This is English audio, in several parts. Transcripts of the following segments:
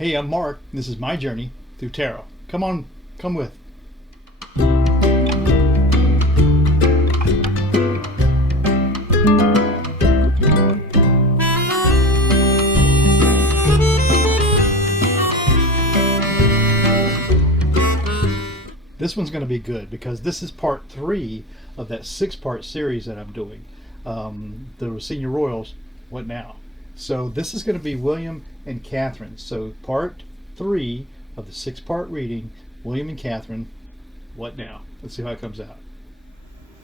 Hey, I'm Mark. This is my journey through tarot. Come on, come with. This one's going to be good because this is part 3 of that 6-part series that I'm doing. The Senior Royals, what now? So this is going to be William and Catherine. So part 3 of the 6-part reading, William and Catherine, what now? Let's see how it comes out.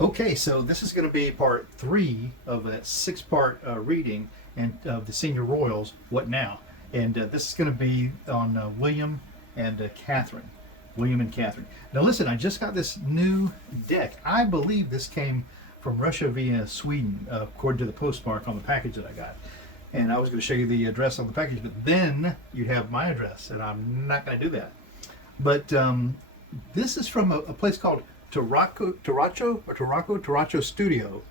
Okay, so this is going to be part 3 of that 6-part reading and of the Senior Royals, what now? And this is going to be on William and Catherine. William and Catherine. Now listen, I just got this new deck. I believe this came from Russia via Sweden, according to the postmark on the package that I got. And I was going to show you the address on the package, but then you'd have my address, and I'm not going to do that. But this is from a place called Taracho Studio,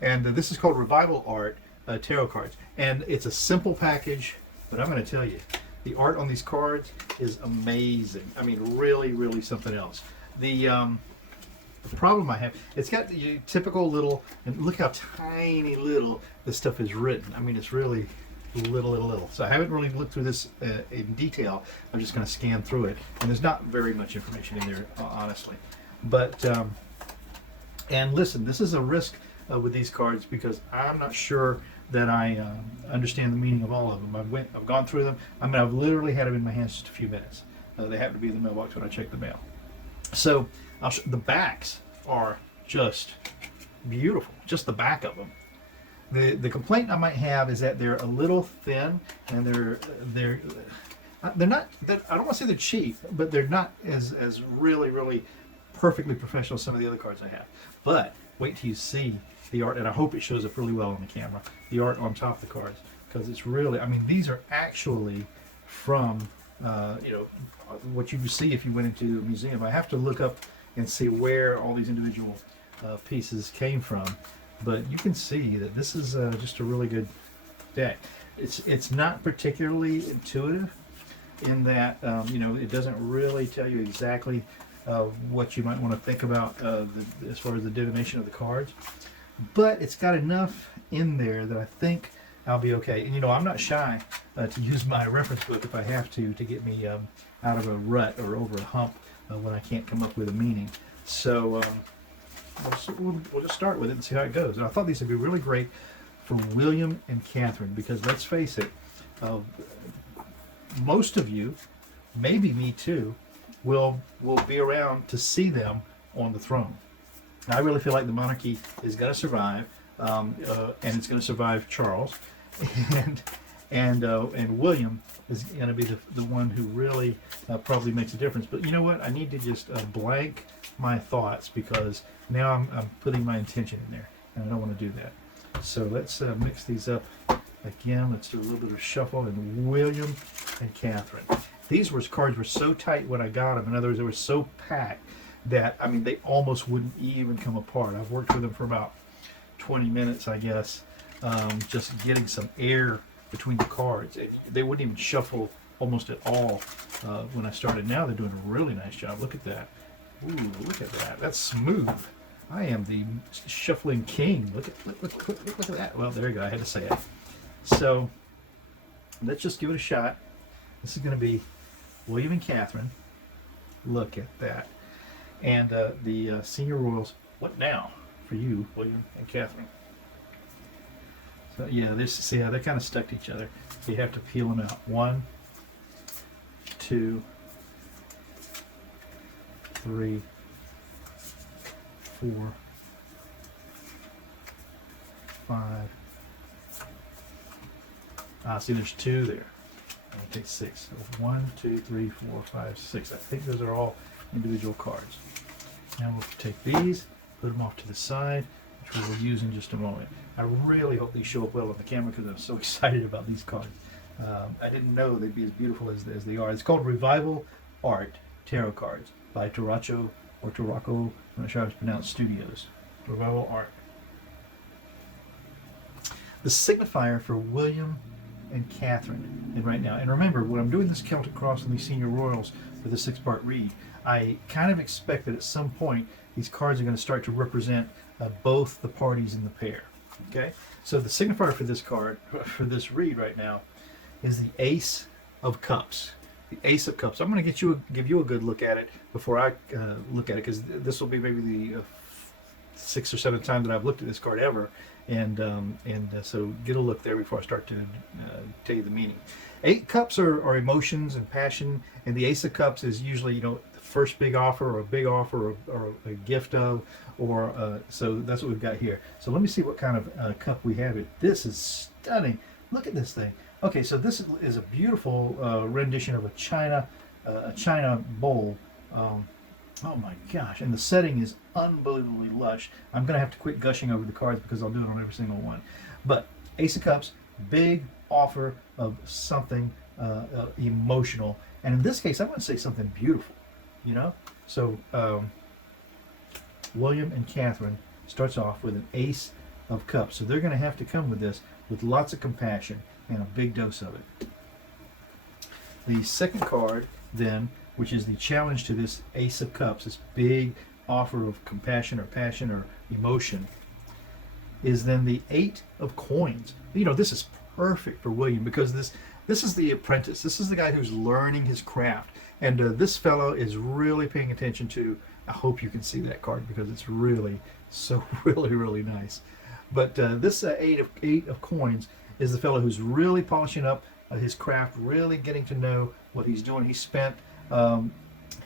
and this is called Revival Art Tarot Cards. And it's a simple package, but I'm going to tell you, the art on these cards is amazing. I mean, really, really something else. The problem I have, it's got the typical little, and look how tiny little this stuff is written. I mean, it's really little. So I haven't really looked through this in detail. I'm just going to scan through it, and there's not very much information in there, honestly. But and listen, this is a risk with these cards because I'm not sure that I understand the meaning of all of them. I've gone through them. I mean, I've literally had them in my hands just a few minutes. They happen to be in the mailbox when I check the mail. So the backs are just beautiful, just the back of them. The complaint I might have is that they're a little thin, and they're not. I don't want to say they're cheap, but they're not as really perfectly professional as some of the other cards I have. But wait till you see the art, and I hope it shows up really well on the camera, the art on top of the cards, because it's really, I mean, these are actually from what you would see if you went into a museum. I have to look up and see where all these individual pieces came from, but you can see that this is just a really good deck. It's not particularly intuitive in that it doesn't really tell you exactly what you might want to think about as far as the divination of the cards. But it's got enough in there that I think I'll be okay. And I'm not shy to use my reference book if I have to get me out of a rut or over a hump when I can't come up with a meaning. So we'll just start with it and see how it goes. And I thought these would be really great for William and Catherine because let's face it, most of you, maybe me too, will be around to see them on the throne. I really feel like the monarchy is going to survive, and it's going to survive Charles, and William is going to be the one who really probably makes a difference. But you know what? I need to just blank my thoughts because now I'm putting my intention in there, and I don't want to do that. So let's mix these up again. Let's do a little bit of shuffle. And William and Catherine. These cards were so tight when I got them. In other words, they were so packed that, I mean, they almost wouldn't even come apart. I've worked with them for about 20 minutes, I guess, just getting some air between the cards. They wouldn't even shuffle almost at all when I started. Now they're doing a really nice job. Look at that. Ooh, look at that. That's smooth. I am the shuffling king. Look at that. Well, there you go. I had to say it. So let's just give it a shot. This is going to be William and Catherine. Look at that. And the Senior Royals, what now for you, William and Catherine? So yeah, see how they're kind of stuck to each other. You have to peel them out. 1, 2, 3, 4, 5. See, there's 2 there. I'll take 6. So 1, 2, 3, 4, 5, 6. I think those are all individual cards. Now we'll take these, put them off to the side, which we will use in just a moment. I really hope these show up well on the camera because I'm so excited about these cards. I didn't know they'd be as beautiful as they are. It's called Revival Art Tarot Cards by Taracho, I'm not sure how it's pronounced, Studios. Revival Art. The signifier for William and Catherine in right now. And remember, when I'm doing this Celtic Cross and these Senior Royals for the 6-part read, I kind of expect that at some point these cards are going to start to represent both the parties in the pair. Okay, so the signifier for this card, for this read right now, is the Ace of Cups. The Ace of Cups. I'm going to give you a good look at it before I look at it, because this will be maybe the 6th or 7th time that I've looked at this card ever, and so get a look there before I start to tell you the meaning. 8 cups are emotions and passion, and the Ace of Cups is usually, the first big offer, or a big offer, or a gift of, or so that's what we've got here. So let me see what kind of cup we have it. This is stunning. Look at this thing. Okay, so this is a beautiful rendition of a china bowl. Oh my gosh, and the setting is unbelievably lush. I'm going to have to quit gushing over the cards because I'll do it on every single one. But Ace of Cups, big offer of something emotional. And in this case, I'm going to say something beautiful, So William and Catherine starts off with an Ace of Cups. So they're going to have to come with this with lots of compassion and a big dose of it. The second card, then, which is the challenge to this Ace of Cups, this big offer of compassion or passion or emotion, is then the 8 of Coins. This is perfect for William, because this is the apprentice. This is the guy who's learning his craft. And this fellow is really paying attention to, I hope you can see that card because it's really, so really nice. But this 8 of Coins is the fellow who's really polishing up his craft, really getting to know what he's doing. He spent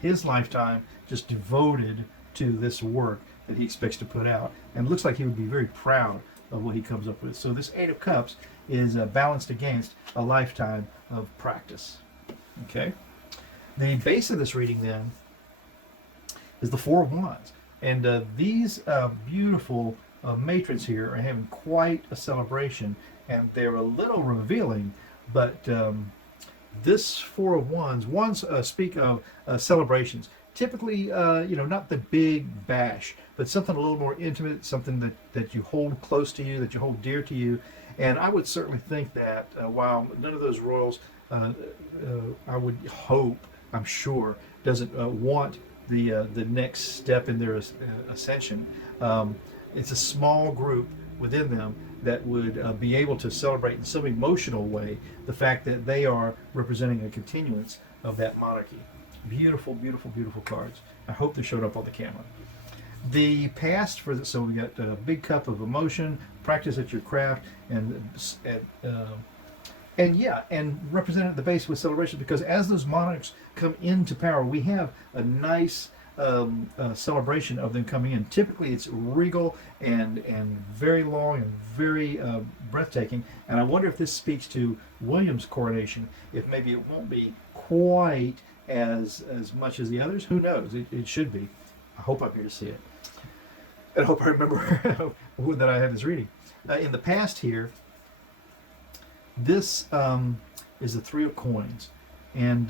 his lifetime just devoted to this work that he expects to put out, and it looks like he would be very proud of what he comes up with. So this 8 of Cups is balanced against a lifetime of practice. Okay, the base of this reading then is the 4 of Wands, and these beautiful matrons here are having quite a celebration, and they're a little revealing, but this 4 of Wands speak of celebrations. Typically, not the big bash, but something a little more intimate, something that you hold close to you, that you hold dear to you. And I would certainly think that while none of those royals, I would hope, I'm sure, doesn't want the next step in their ascension, it's a small group within them that would be able to celebrate in some emotional way the fact that they are representing a continuance of that monarchy. Beautiful, beautiful, beautiful cards. I hope they showed up on the camera. The past for so we got a big cup of emotion, practice at your craft, and represented at the base with celebration, because as those monarchs come into power, we have a nice celebration of them coming in. Typically it's regal and very long and very breathtaking, and I wonder if this speaks to William's coronation, if maybe it won't be quite as much as the others. Who knows? It should be. I hope I'm here to see it, and I hope I remember that I have this reading. In the past here, this is the 3 of Coins, and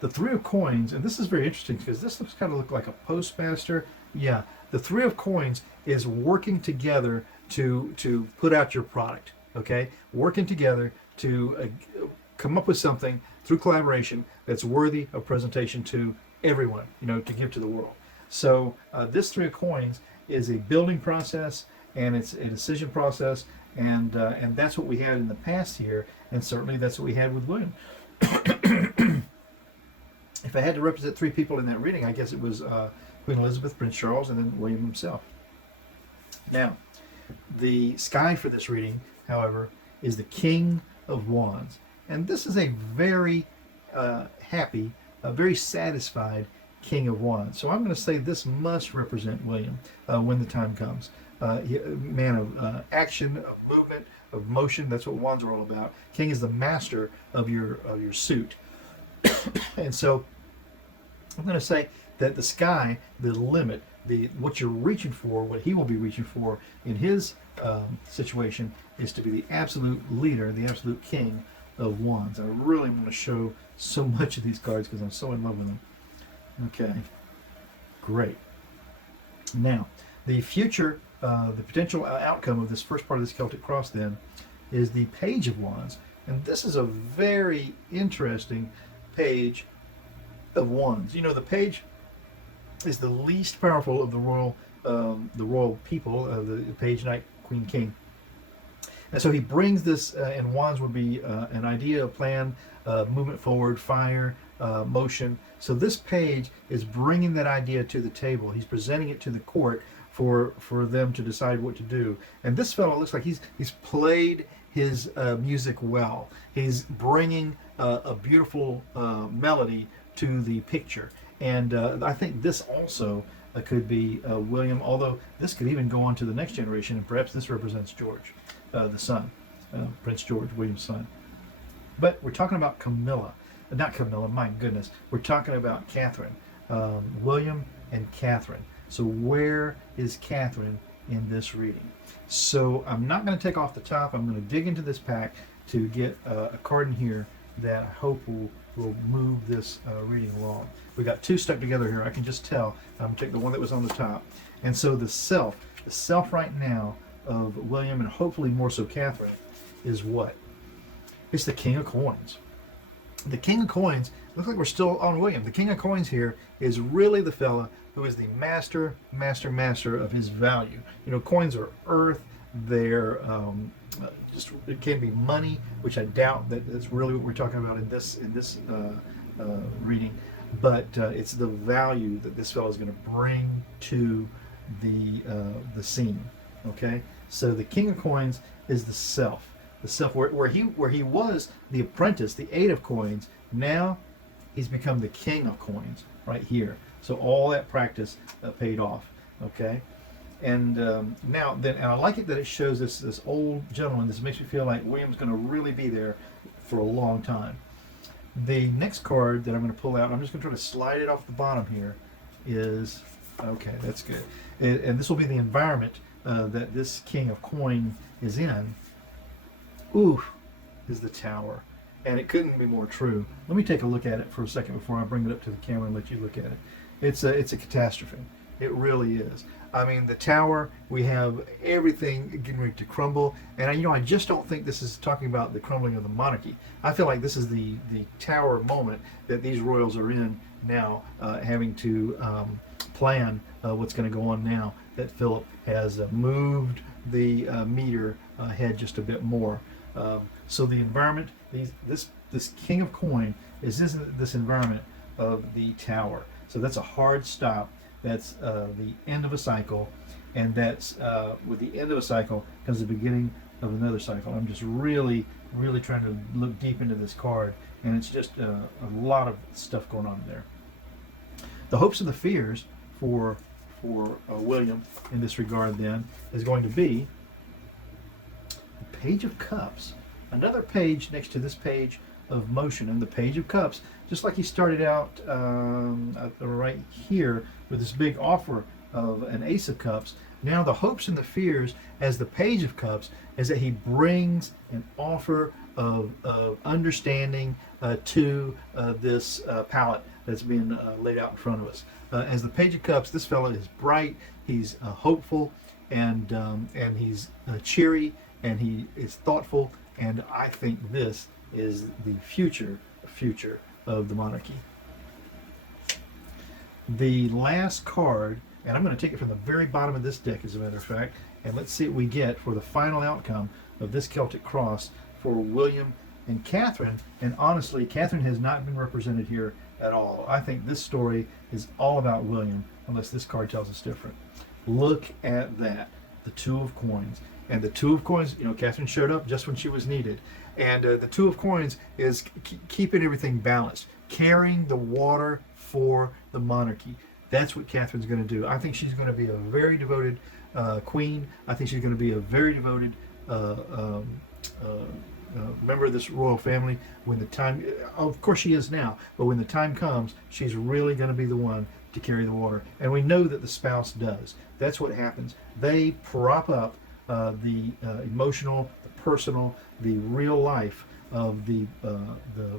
the 3 of Coins, and this is very interesting because this looks kind of like a postmaster. Yeah, the 3 of Coins is working together to put out your product. Okay, working together to come up with something through collaboration that's worthy of presentation to everyone, to give to the world. So this 3 of Coins is a building process, and it's a decision process, and that's what we had in the past here, and certainly that's what we had with William. If I had to represent 3 people in that reading, I guess it was Queen Elizabeth, Prince Charles, and then William himself. Now, the sky for this reading, however, is the King of Wands. And this is a very happy, very satisfied King of Wands. So I'm going to say this must represent William when the time comes. Man of action, of movement, of motion. That's what Wands are all about. King is the master of your suit. And so I'm going to say that the sky, the limit, what you're reaching for, what he will be reaching for in his situation, is to be the absolute leader, the absolute king of Wands. I really want to show so much of these cards because I'm so in love with them. Okay, great. Now, the future, the potential outcome of this first part of this Celtic Cross then is the Page of Wands. And this is a very interesting page of wands. You know, the page is the least powerful of the royal people, the page, knight, queen, king. And so he brings this, and wands would be an idea, a plan, movement forward, fire, motion. So this page is bringing that idea to the table. He's presenting it to the court for them to decide what to do. And this fellow looks like he's played his music well. He's bringing a beautiful melody to the picture. And I think this also could be William, although this could even go on to the next generation, and perhaps this represents George, the son, Prince George, William's son. But we're talking about Camilla, not Camilla, my goodness. We're talking about Catherine, William and Catherine. So where is Catherine in this reading? So I'm not going to take off the top. I'm going to dig into this pack to get a card in here that I hope will move this reading along. We got two stuck together here. I can just tell. I'm going to take the one that was on the top. And so the self right now of William, and hopefully more so Catherine, is what? It's the King of Coins. The King of Coins, looks like we're still on William. The King of Coins here is really the fella who is the master of his value. You know, coins are earth. They're just, it can be money, which I doubt that that's really what we're talking about in this reading. But it's the value that this fellow is going to bring to the scene. Okay, so the King of Coins is the self where he was the apprentice, the 8 of coins. Now he's become the King of Coins right here. So all that practice paid off. Okay, and now then, and I like it that it shows this old gentleman. This makes me feel like William's going to really be there for a long time. The next card that I'm going to pull out, I'm just going to try to slide it off the bottom here, is, okay, that's good. And this will be the environment that this King of Coin is in. Ooh, is the Tower. And it couldn't be more true. Let me take a look at it for a second before I bring it up to the camera and let you look at it. It's a catastrophe. It really is. I mean, the Tower, we have everything getting ready to crumble. And I just don't think this is talking about the crumbling of the monarchy. I feel like this is the Tower moment that these royals are in now, having to plan what's going to go on now that Philip has moved the meter ahead just a bit more. So the environment, this King of Coin is this environment of the Tower. So that's a hard stop. That's the end of a cycle, and that's with the end of a cycle comes the beginning of another cycle. I'm just really trying to look deep into this card, and it's just a lot of stuff going on there. The hopes and the fears for William in this regard then is going to be the Page of Cups, another page next to this page of motion. And the Page of Cups, just like he started out right here with this big offer of an Ace of Cups, now the hopes and the fears as the Page of Cups is that he brings an offer of understanding to this palette that's being laid out in front of us. As the Page of Cups, this fellow is bright, he's hopeful, and he's cheery, and he is thoughtful, and I think this is the future of the monarchy. The last card, and I'm going to take it from the very bottom of this deck as a matter of fact, and let's see what we get for the final outcome of this Celtic cross for William and Catherine. And honestly, Catherine has not been represented here at all. I think this story is all about William, unless this card tells us different. Look at that, the Two of Coins. And the Two of Coins, Catherine showed up just when she was needed. And the Two of Coins is keeping everything balanced, carrying the water for the monarchy. That's what Catherine's going to do. I think she's going to be a very devoted queen. I think she's going to be a very devoted member of this royal family. When the time, of course she is now, but when the time comes, she's really going to be the one to carry the water. And we know that the spouse does. That's what happens. They prop up the emotional, the personal, the real life of the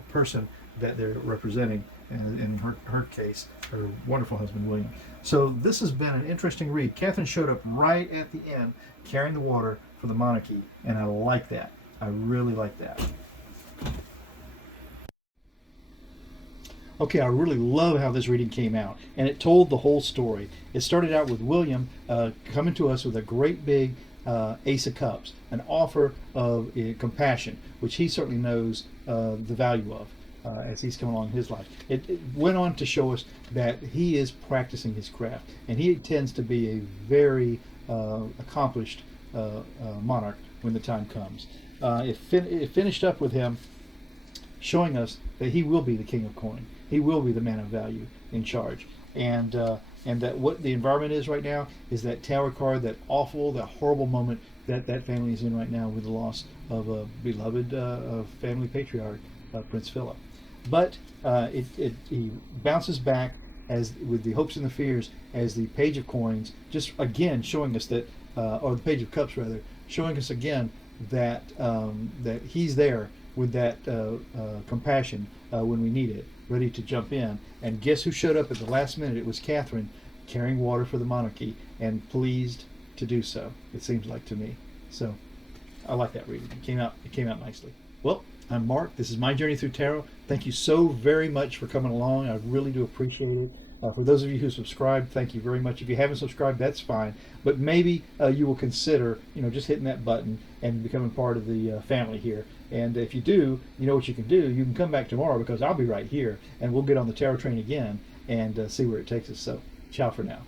person that they're representing, and in her case, her wonderful husband William. So this has been an interesting read. Catherine showed up right at the end, carrying the water for the monarchy, and I like that. I really like that. Okay, I really love how this reading came out, and it told the whole story. It started out with William coming to us with a great big Ace of Cups, an offer of compassion, which he certainly knows the value of as he's come along in his life. It went on to show us that he is practicing his craft, and he tends to be a very accomplished monarch when the time comes. It finished up with him showing us that he will be the king of coin. He will be the man of value in charge. And that what the environment is right now is that tower card, that awful, that horrible moment that that family is in right now with the loss of a beloved family patriarch, Prince Philip. But he bounces back as with the hopes and the fears as the Page of Coins, just again showing us that, or the Page of Cups rather, showing us again that that he's there with that compassion when we need it, ready to jump in. And guess who showed up at the last minute? It was Catherine, carrying water for the monarchy, and pleased to do so, it seems like to me. So I like that reading. It came out nicely. Well, I'm Mark. This is my journey through tarot. Thank you so very much for coming along. I really do appreciate it. For those of you who subscribed, thank you very much. If you haven't subscribed, that's fine. But maybe you will consider, just hitting that button and becoming part of the family here. And if you do, you know what you can do. You can come back tomorrow because I'll be right here, and we'll get on the tarot train again and see where it takes us. So, ciao for now.